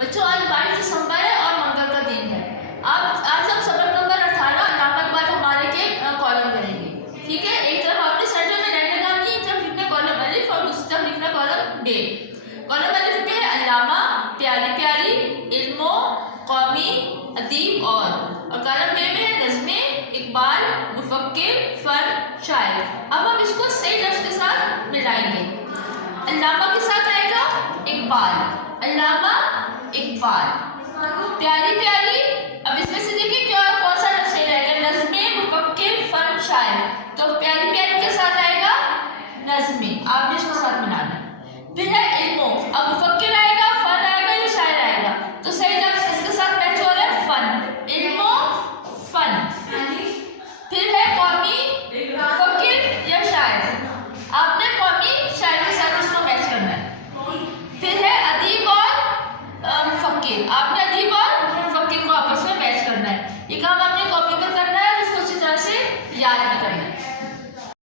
بچوں آج 22 دسمبر ہے اور منگل کا دن ہے. آج ہم سبق نمبر 18 علامہ اقبال ہمارے کے کالم کریں گے. ٹھیک ہے, ایک طرف آپ نے سینٹر میں لائن لگانی ہے, ایک طرف لکھنا کالم الف اور دوسری طرف لکھنا کالم بے. کالم الف میں ہے علامہ, پیاری پیاری, علم و, قومی, ادیب اور کالم بے میں ہے نظمیں, اقبال, مفکر, فن, شاعر. اب ہم اس کو صحیح لفظ کے ساتھ ملائیں گے. علامہ کے ساتھ آئے گا اقبال, علامہ اقبال. پیاری پیاری, اب اس میں سے دیکھیں کیا اور کون سا لفظ صحیح رہے گا, نظمیں, مفکر, فن, شاعر. تو پیاری پیاری کے ساتھ آئے گا نظمیں, آپ نے اس کے ساتھ ملانا ہے. پھر ہے علم, اب مفکر آئے گا, فن آئے گا یا شاعر آئے گا, تو صحیح لفظ اس کے ساتھ میچ ہو رہا ہے فن, علم و فن. پھر ہے قومی, مفکر یا شاعر, آپ نے قومی شاعر کے ساتھ اس کو میچ کرنا ہے. پھر ہے ادیب اور مفکر, آپ نے ادیب اور مفکر کو آپس میں میچ کرنا ہے. یہ کام آپ نے